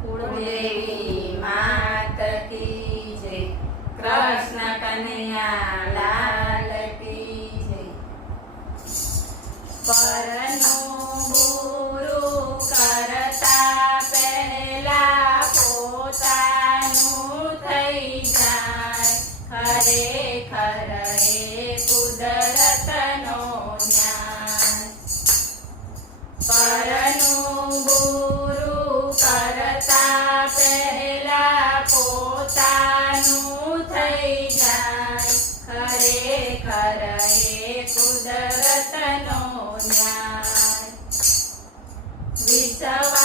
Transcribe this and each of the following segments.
કુળદેવી માત કી જય, કૃષ્ણ કનૈયા લાલ કી જય। પરનું ગુરુ કરતા પહેલા પોતાનું થઈ જાય, ખરેખર એ કુદરતનો ન્યાય। પરનું ગુરુ કરતા પહેલા પોતાનું થઈ જાય, ખરેખર એ કુદરતનો ન્યાય। વિસવાવ્યાથી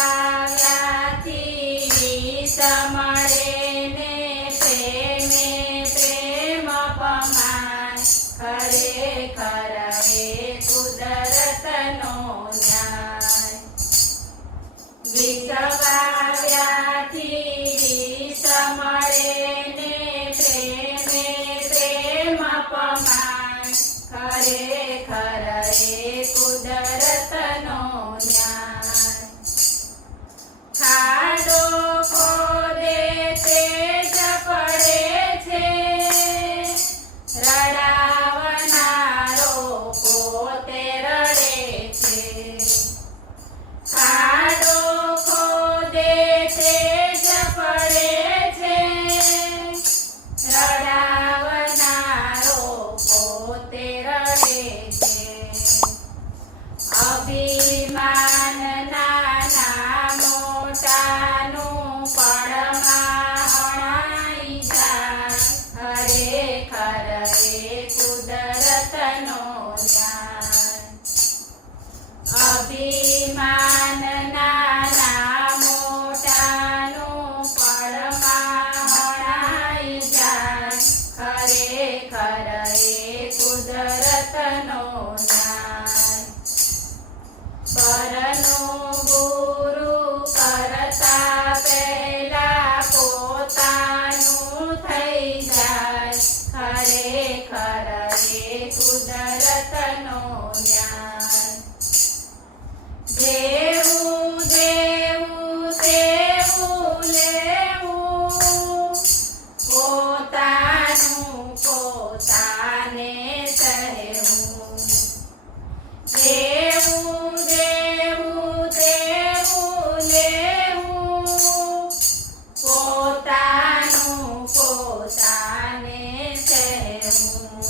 વિષ મળે ને પ્રેમે પ્રેમ પમાય, ખરેખર એ કુદરતનો ન્યાય। વિસવાવ્યાથી વિષ મળે ને પ્રેમે પ્રેમ પમાય, ખરેખર એ કુદરતનો ન્યાય। ખાડો ખોદે તે જ પડે છે, રડાવનારો પોતે રડે છે। ખાડો ખોદે તે જ પડે છે, રડાવનારો પોતે રડે છે। અભિમાન નાના મોટાનું પળમાં હણાઈ જાય, ખરેખર એ કુદરતનો ન્યાય। અભિમાન નાના મોટાનું પળમાં હણાઈ જાય, ખરેખર એ કુદરતનો ન્યાય। પરનું ગુરુ કરતા પહેલા પોતાનું થઈ જાય, ખરેખર એ કુદરતનો ન્યાય। જેવું દેવું તેવું લેવું, પોતાનું પોતાને સહેવું। જેવું દેવું તેવું લેવું, પોતાનું પોતાને સહેવું।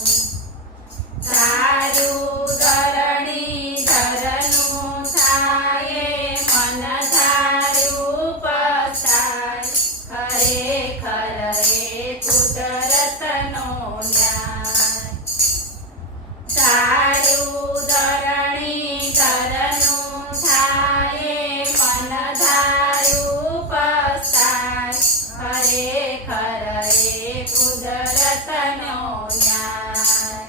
ધાર્યું ધરણી ધરનું થાય, મન ધાર્યું પસાય, ખરેખર એ કુદરતનો ન્યાય। ધાર્યું ધરણી ધરનું થાય, મન ધાર્યું પસાય, ખરેખર એ કુદરતનો ન્યાય।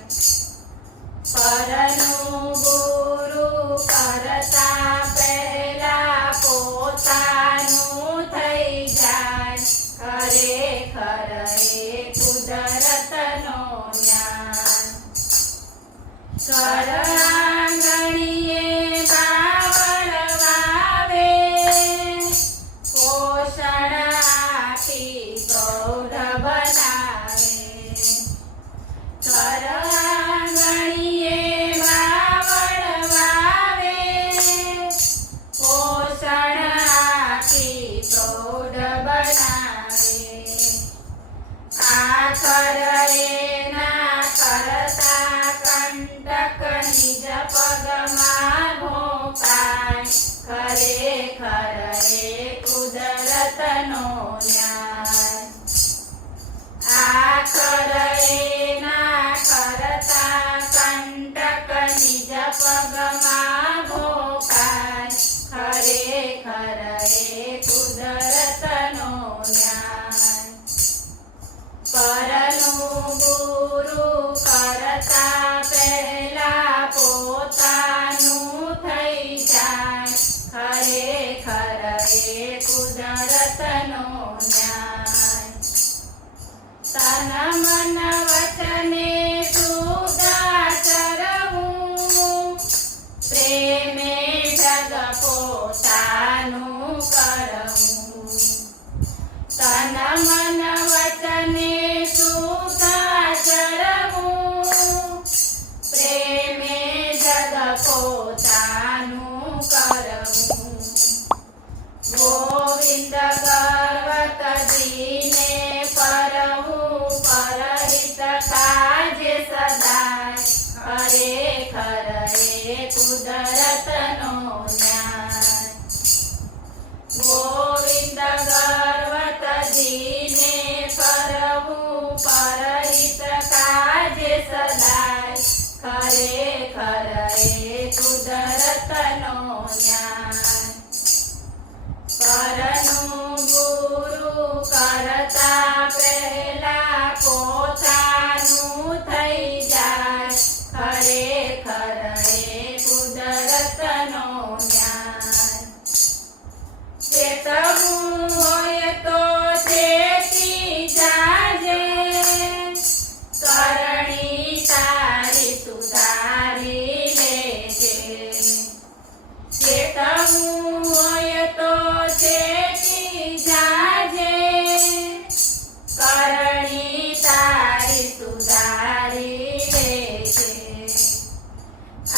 પરનું ગુરુ કરતા પહેલા પોતાનું થઈ જાય, ખરેખર એ કુદરતનો ન્યાય। ઘર આંગણીએ બાવળ વાવે, પોષણ આપી પ્રૌઢ બનાવે। ઘર આંગણીએ બાવળ વાવે, પોષણ આપી પ્રૌઢ બનાવે। આખર એના કરતા કંટક નિજ પગમાં ભોપાય, ખરેખર એ કુદરતનો ન્યાય। આખર એના કરતા કંટક નિજ પગમાં ભોપાય, ખરેખર એ કુદરતનો ન્યાય। પરનું ગુરુ કરતા પહેલા પોતાનું થઈ જાય, ખરેખર એ કુદરતનો ન્યાય। તન મન વચને સુદાચરવું, પ્રેમે જગ પોતાનું કરવું। કુદરતનો ન્યાય. ગોવિંદ ગર્વ તજીને ફરવું પરહિત કાજે સદાય. ખરેખર એ કુદરતનો ન્યાય. પરનું ગુરુ કરતા પહેલા પોતાનું થઈ જાય. ખરેખર એ કુદરતનો ન્યાય. ચેતવું હોય તો ચેતી જાજે. કરણી તારી સુધારી લેજે. ચેતવું હોય તો ચેતી જાજે. કરણી તારી સુધારી લેજે.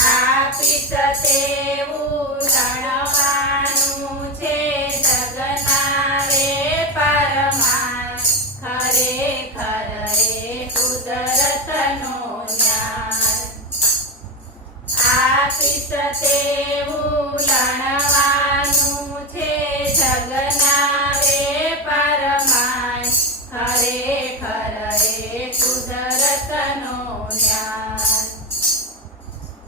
આપીશ તેવું લણવાનું છે જગના રે પારમાં. ખરેખર એ કુદરતનો ન્યાય. આપીશ તેવું લણવાનું છે જગના રે પારમાં. ખરેખર એ કુદરતનો ન્યાય.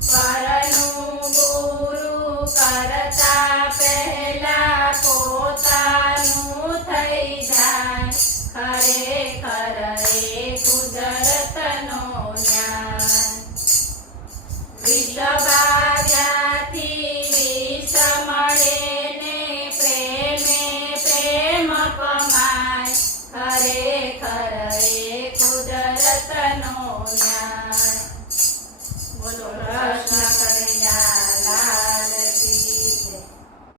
પરનું ગુરુ કરતા પહેલા પોતાનું થઈ જાય. ખરેખર એ કુદરતનો ન્યાય. વિષભાગ્યાથી વિષ મળે ને પ્રેમે પ્રેમ કમાય. ખરેખર એ કુદરતનો ન્યાય.